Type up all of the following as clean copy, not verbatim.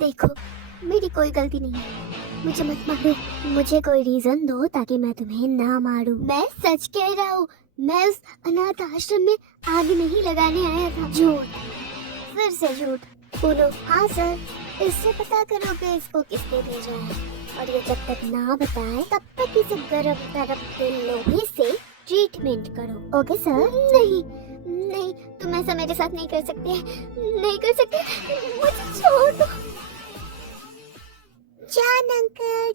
देखो, मेरी कोई गलती नहीं है, मुझे मत मारो। मुझे कोई रीजन दो ताकि मैं तुम्हें ना मारूं। मैं सच कह रहा हूँ, मैं उस अनाथ आश्रम में आग नहीं लगाने आया था। झूठ, फिर से झूठ। बोलो हाँ सर, इससे पता करो कि इसको किसने भेजा है, और ये जब तक ना बताए तब तक इसे गरम गरम तेल लोहे से ट्रीटमेंट करो। Okay sir? नहीं नहीं, तुम ऐसा मेरे साथ नहीं कर सकते, नहीं कर सकते, मुझे छोड़ दो।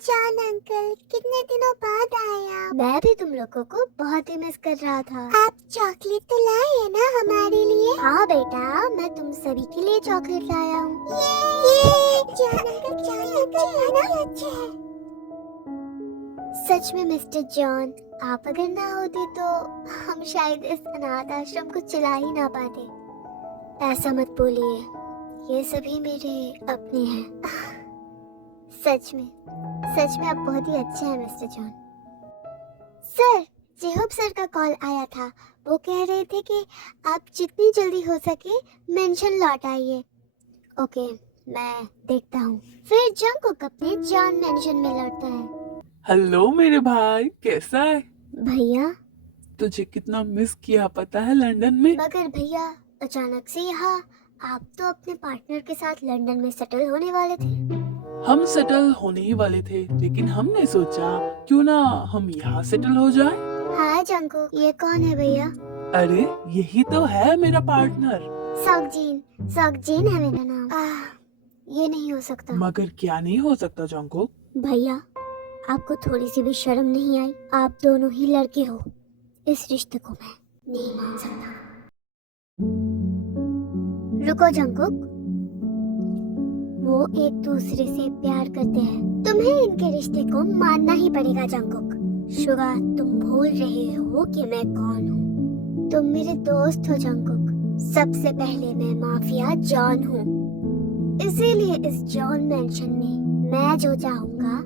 जान अंकल, कितने दिनों बाद आए आप? मैं भी तुम लोगों को बहुत ही मिस कर रहा था। आप चॉकलेट तो लाए हैं ना हमारे लिए? हाँ बेटा, मैं तुम सभी के लिए चॉकलेट लाया हूँ। जान अंकल, अच्छा है। सच में मिस्टर जॉन, आप अगर ना होते तो हम शायद इस अनाथ आश्रम को चला ही ना पाते। ऐसा मत बोलिए, ये सभी मेरे अपने हैं। सच में आप बहुत ही अच्छे हैं मिस्टर जॉन। सर, जेहोब सर का कॉल आया था। वो कह रहे थे कि आप जितनी जल्दी हो सके मेंशन लौट आइए। ओके, मैं देखता हूँ। फिर जंगकुक अपने जॉन मेंशन में लौटता है। हेलो मेरे भाई, कैसा है? भैया। तुझे कितना मिस किया पता है लंदन में। मगर भैया, अचानक से यहाँ, आप तो अपने पार्टनर के साथ लंदन में सेटल होने वाले थे। हम सेटल होने ही वाले थे, लेकिन हमने सोचा क्यों ना हम यहाँ सेटल हो जाए। हाय जंगकुक, ये कौन है भैया? अरे यही तो है मेरा पार्टनर। सॉकजीन है मेरा नाम। ये नहीं हो सकता। मगर क्या नहीं हो सकता जंगकुक? भैया, आपको थोड़ी सी भी शर्म नहीं आई? आप दोनों ही लड़के हो, इस रिश्ते को मैं नहीं मान सकता। रुको जंगकुक, वो एक दूसरे से प्यार करते हैं, तुम्हें इनके रिश्ते को मानना ही पड़ेगा जंगकुक। शुगा, तुम भूल रहे हो कि मैं कौन हूँ। तुम मेरे दोस्त हो जंगकुक। सबसे पहले मैं माफिया जॉन हूँ, इसीलिए इस जॉन मेंशन में मैं जो चाहूंगा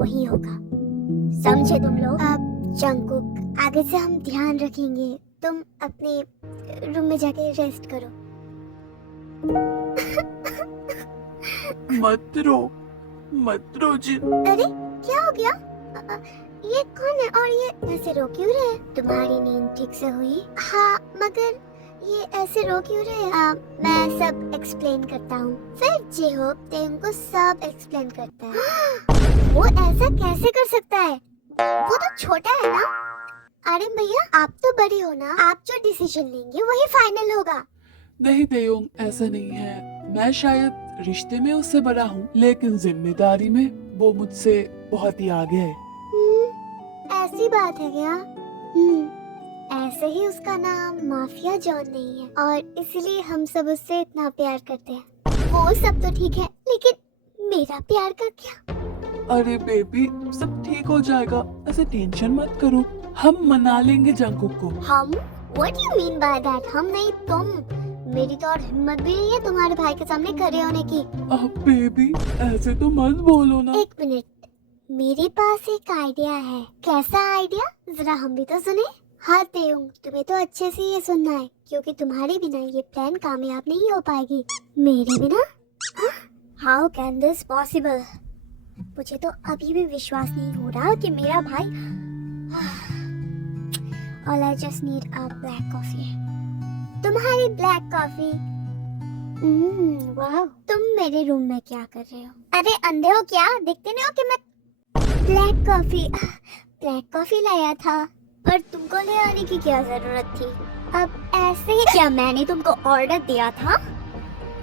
वही होगा। समझे तुम लोग? अब जंगकुक, आगे से हम ध्यान रखेंगे। तुम अपने रूम में जाके रेस्ट करो। मत रो जी। अरे क्या हो गया? ये कौन है और ये ऐसे रो क्यों रहे? तुम्हारी नींद ठीक से हुई? हाँ, मगर ये ऐसे रो क्यों रहे? मैं सब एक्सप्लेन करता हूँ। फिर जेहोब तुमको सब एक्सप्लेन करता है। वो ऐसा कैसे कर सकता है? वो तो छोटा है ना। अरे भैया, आप तो बड़े हो ना, आप जो डिसीजन लेंगे वही फाइनल होगा। नहीं तेयुंग, ऐसा नहीं है। मैं शायद रिश्ते में उससे बड़ा हूँ, लेकिन जिम्मेदारी में वो मुझसे बहुत ही आगे है। ऐसी बात है क्या? ऐसे ही उसका नाम माफिया जॉन नहीं है, और इसलिए हम सब उससे इतना प्यार करते हैं। वो सब तो ठीक है, लेकिन मेरा प्यार का क्या? अरे बेबी, सब ठीक हो जाएगा, ऐसे टेंशन मत करो। हम मना लेंगे जंगकुक को। हम? What do you mean by that? हम नहीं, तुम। मेरी तो और हिम्मत भी नहीं है तुम्हारे भाई के सामने खड़े होने की। बेबी, ऐसे तो मत बोलो ना। एक मिनट, मेरे पास एक आइडिया है। कैसा आइडिया? जरा हम भी तो सुने। हाँ तेयुंग, तुम्हें तो अच्छे से ये सुनना है, क्योंकि तुम्हारे बिना ये प्लान कामयाब नहीं हो पाएगी। मेरे बिना? How can this possible? मुझे तो अभी भी विश्वास नहीं हो रहा कि मेरा भाई। All I just need a black coffee. तुम्हारी ब्लैक कॉफी? वाह, तुम मेरे रूम में क्या कर रहे हो? अरे अंधे हो क्या? देखते नहीं हो कि मैं ब्लैक कॉफी लाया था, पर तुमको ले आने की क्या जरूरत थी? अब ऐसे ही क्या मैंने तुमको ऑर्डर दिया था?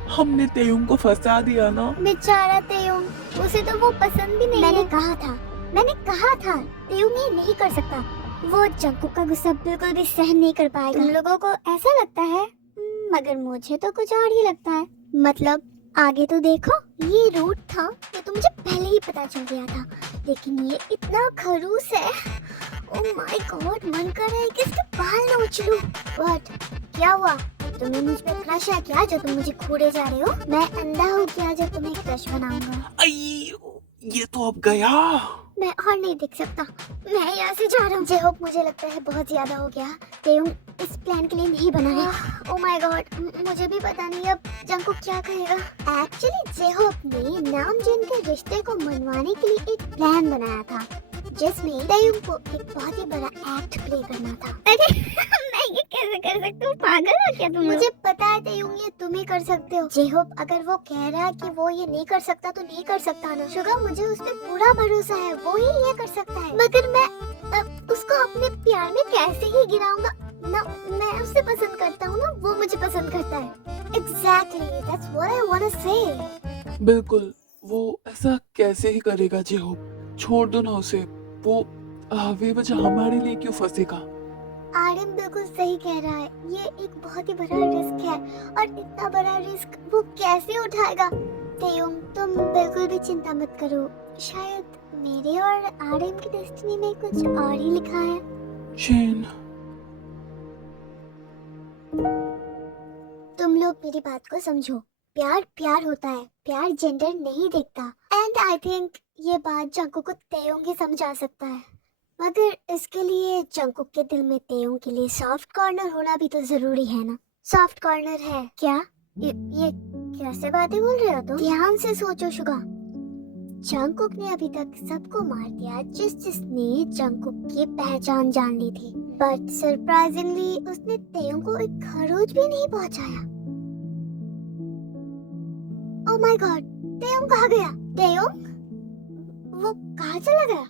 हमने तेयुंग को फंसा दिया ना। बेचारा तेयुंग, उसे तो वो पसंद भी नहीं। मैंने कहा था तेयुंग ये नहीं कर सकता। वो जंगकुक का गुस्सा बिल्कुल भी सहन नहीं कर पाएगा। तुम लोगों को ऐसा लगता है, मगर मुझे तो कुछ और ही लगता है। मतलब आगे तो देखो, ये रूट था, ये तो मुझे पहले ही पता चल गया था, लेकिन ये इतना खड़ूस है। ओह माय गॉड, मन कर रहा है कि इसके बाल नोच लूं। व्हाट? क्या हुआ? तुम्हें मुझ पे क्रश है क्या जो तुम मुझे घूरे जा रहे हो? मैं अंधा हूँ क्या जो तुम्हें क्रश बनाऊंगा? ये तो अब गया। मैं और नहीं देख सकता, मैं यहाँ से जा रहा हूँ। जेहोप मुझे लगता है बहुत ज्यादा हो गया। तेयुंग इस प्लान के लिए नहीं बना है। ओह माय गॉड, मुझे भी पता नहीं अब जंगकुक क्या कहेगा। एक्चुअली जेहोप ने नामजिन के रिश्ते को मनवाने के लिए एक प्लान बनाया था, जिसमें तेयुंग को एक बहुत ही बड़ा एक्ट प्ले करना था। अरे मैं ये कैसे कर सकती हूँ, पागल हो क्या तुम? मुझे पता है तेयुंग, ये तुम ही कर सकते हो। जेहोप अगर वो कह रहा है कि वो ये नहीं कर सकता तो नहीं कर सकता ना। शुगा, मुझे उस पर पूरा भरोसा है, वो ही ये कर सकता है। मगर मैं उसको अपने प्यार में कैसे ही गिराऊंगा ना। मैं उसे पसंद करता हूँ ना, वो मुझे पसंद करता है। Exactly, that's what I wanna say. बिल्कुल, वो ऐसा कैसे ही करेगा जेहोप, छोड़ दो ना उसे। वो बेवजह हमारे लिए क्यों फंसेगा? आर्यन बिल्कुल सही कह रहा है, ये एक बहुत ही बड़ा रिस्क है और इतना बड़ा रिस्क वो कैसे उठाएगा। तेयुंग, तुम बिल्कुल भी चिंता मत करो, शायद मेरे और आर्यन की डेस्टिनी में कुछ और ही लिखा है। चेन, तुम लोग मेरी बात को समझो, प्यार प्यार होता है, प्यार जेंडर नहीं देखता। एंड आई थिंक ये बात जंकुक को तेयुंग ही समझा सकता है, मगर इसके लिए जंकुक के दिल में तेयुंग के लिए सॉफ्ट कॉर्नर होना भी तो जरूरी है ना। सॉफ्ट कॉर्नर है क्या? ये कैसे बातें बोल रहे हो तुम? ध्यान से सोचो शुगा, जंकुक ने अभी तक सबको मार दिया जिसने जंकुक की पहचान जान ली थी, बट सरप्राइजिंगली उसने तेयुंग को एक खरोच भी नहीं पहुंचाया। ओह माय गॉड, तेयुंग कहाँ गया? तेयुंग, वो कहाँ चला गया?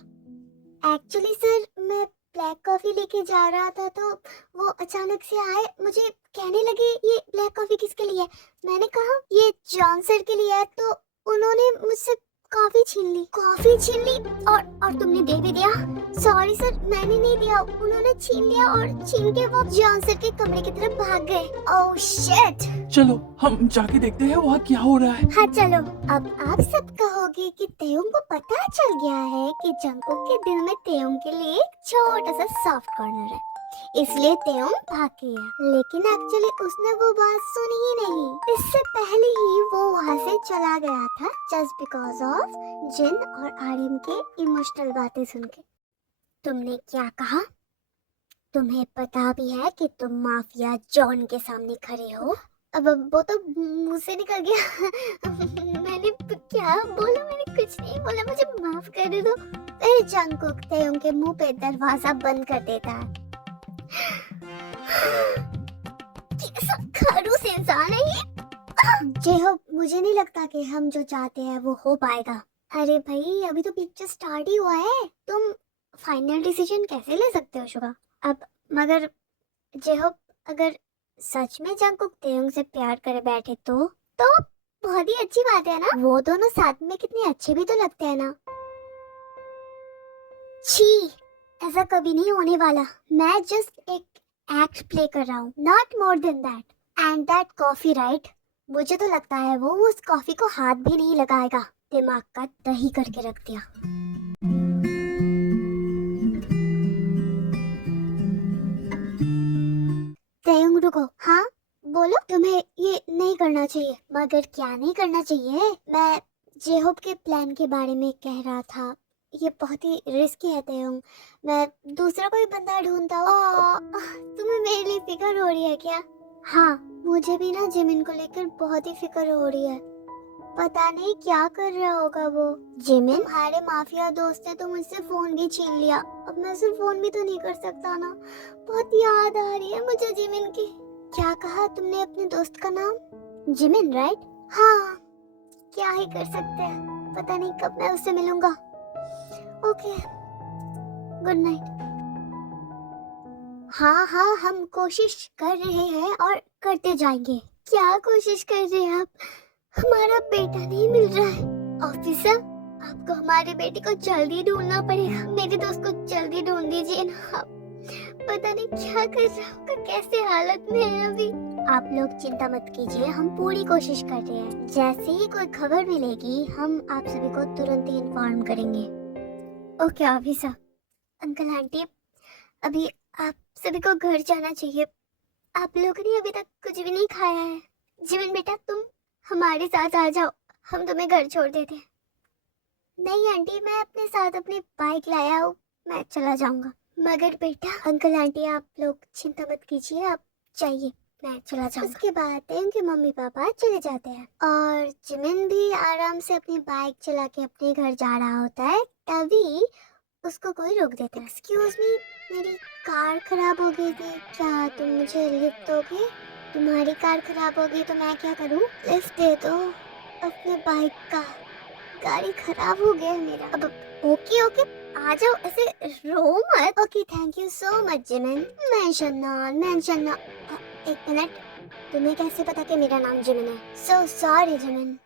एक्चुअली सर, मैं ब्लैक कॉफी लेके जा रहा था तो वो अचानक से आए, मुझे कहने लगे ये ब्लैक कॉफी किसके लिए है। मैंने कहा ये जॉन सर के लिए है, तो उन्होंने मुझसे कॉफी छीन ली। कॉफी छीन ली और तुमने दे भी दिया? सॉरी सर, मैंने नहीं दिया, उन्होंने छीन लिया और छीन के वो जॉन सर के कमरे की तरफ भाग गए। Oh shit. चलो हम जाके देखते हैं वहाँ क्या हो रहा है। हाँ चलो। अब आप सब कहोगे कि तेयुंग को पता चल गया है कि जंकुक के दिल में तेयुंग के लिए एक छोटा सा सॉफ्ट कॉर्नर है, इसलिए तेयुंग भाग गया। लेकिन एक्चुअली उसने वो बात सुनी ही नहीं। इससे पहले ही वो वहाँ से चला गया था जस्ट बिकॉज ऑफ जिन और आर्यन के इमोशनल बातें सुन के। तुमने क्या कहा? तुम्हें पता भी है कि तुम माफिया जॉन के सामने खड़े हो? अब वो तो मुंह से निकल गया। मैंने क्या बोला? मैंने कुछ नहीं बोला, मुझे माफ कर दो। जंकुक तेयुंग के मुंह पे दरवाजा बंद कर देता है। कैसा खड़ूस इंसान है ये। जेहोप, मुझे नहीं लगता कि हम जो चाहते हैं वो हो पाएगा। अरे भाई, अभी तो पिक्चर स्टार्ट ही हुआ है, तुम फाइनल डिसीजन कैसे ले सकते हो शुगा? अब मगर जेहोप, अगर सच में जंकुक तेयुंग से प्यार करे बैठे तो बहुत ही अच्छी बात है ना। वो दोनों साथ में कितने अच्छे भी तो लगते हैं ना। छी, ऐसा कभी नहीं होने वाला। मैं जस्ट एक एक्ट प्ले कर रहा हूँ, not more than that. And that coffee right, मुझे तो लगता है वो उस कॉफी को हाथ भी नहीं लगाएगा। दिमाग का दही करके रख दिया। तेयुंग रुको। हाँ बोलो। तुम्हें ये नहीं करना चाहिए। मगर क्या नहीं करना चाहिए? मैं जेहोप के प्लान के बारे में कह रहा था, ये बहुत ही रिस्की है तेयुंग। मैं दूसरा कोई बंदा ढूंढता हूँ। तुम्हें मेरे लिए फिक्र हो रही है क्या? हाँ, मुझे भी ना जिमिन को लेकर बहुत ही फिक्र हो रही है। पता नहीं क्या कर रहा होगा वो। जिमिन तुम्हारे माफिया दोस्त ने तो मुझसे फोन भी छीन लिया, अब मैं उसे फोन भी तो नहीं कर सकता ना। बहुत याद आ रही है मुझे जिमिन की। क्या कहा तुमने अपने दोस्त का नाम? Jimin right? हाँ, क्या ही कर सकते हैं, पता नहीं कब मैं उससे मिलूंगा। Okay, good night. हाँ हाँ, हम कोशिश कर रहे हैं और करते जाएंगे। क्या कोशिश कर रहे हैं आप? हमारा बेटा नहीं मिल रहा है। ऑफिसर, आपको हमारे बेटे को जल्दी ढूंढना पड़ेगा। मेरे दोस्त को जल्दी ढूंढ दीजिए ना। पता नहीं क्या कर रहा होगा, कैसे हालत में है अभी। आप लोग चिंता मत कीजिए, हम पूरी कोशिश कर रहे हैं। जैसे ही कोई खबर मिलेगी हम आप सभी को तुरंत ही इन्फॉर्म करेंगे। Okay officer. अंकल आंटी, अभी आप सभी को घर जाना चाहिए। आप लोगों ने अभी तक कुछ भी नहीं खाया है। जीवन बेटा, तुम हमारे साथ आ जाओ, हम तुम्हें घर छोड़ देते हैं। नहीं आंटी, मैं अपने साथ अपनी बाइक लाया हूँ, मैं चला जाऊंगा। मगर बेटा, अंकल आंटी आप लोग चिंता मत कीजिए, आप जाइए, मैं चला जाऊंगा। उसके बाद उनके मम्मी पापा चले जाते हैं और जिमिन भी आराम से अपनी बाइक चला के अपने घर जा रहा होता है, तभी उसको कोई रोक देता है। एक्सक्यूज मी, मेरी कार खराब हो गई थी, क्या तुम मुझे लिफ्ट दोगे? तुम्हारी कार खराब हो गई तो मैं क्या करूं? लिफ्ट दे दो अपने बाइक का, गाड़ी खराब हो गया है मेरा। अब ओके ओके, आ जाओ, ऐसे रो मत। Okay, thank you so much Jimin. Mention ना। एक मिनट, तुम्हें कैसे पता कि मेरा नाम जिमिन है? So sorry Jimin.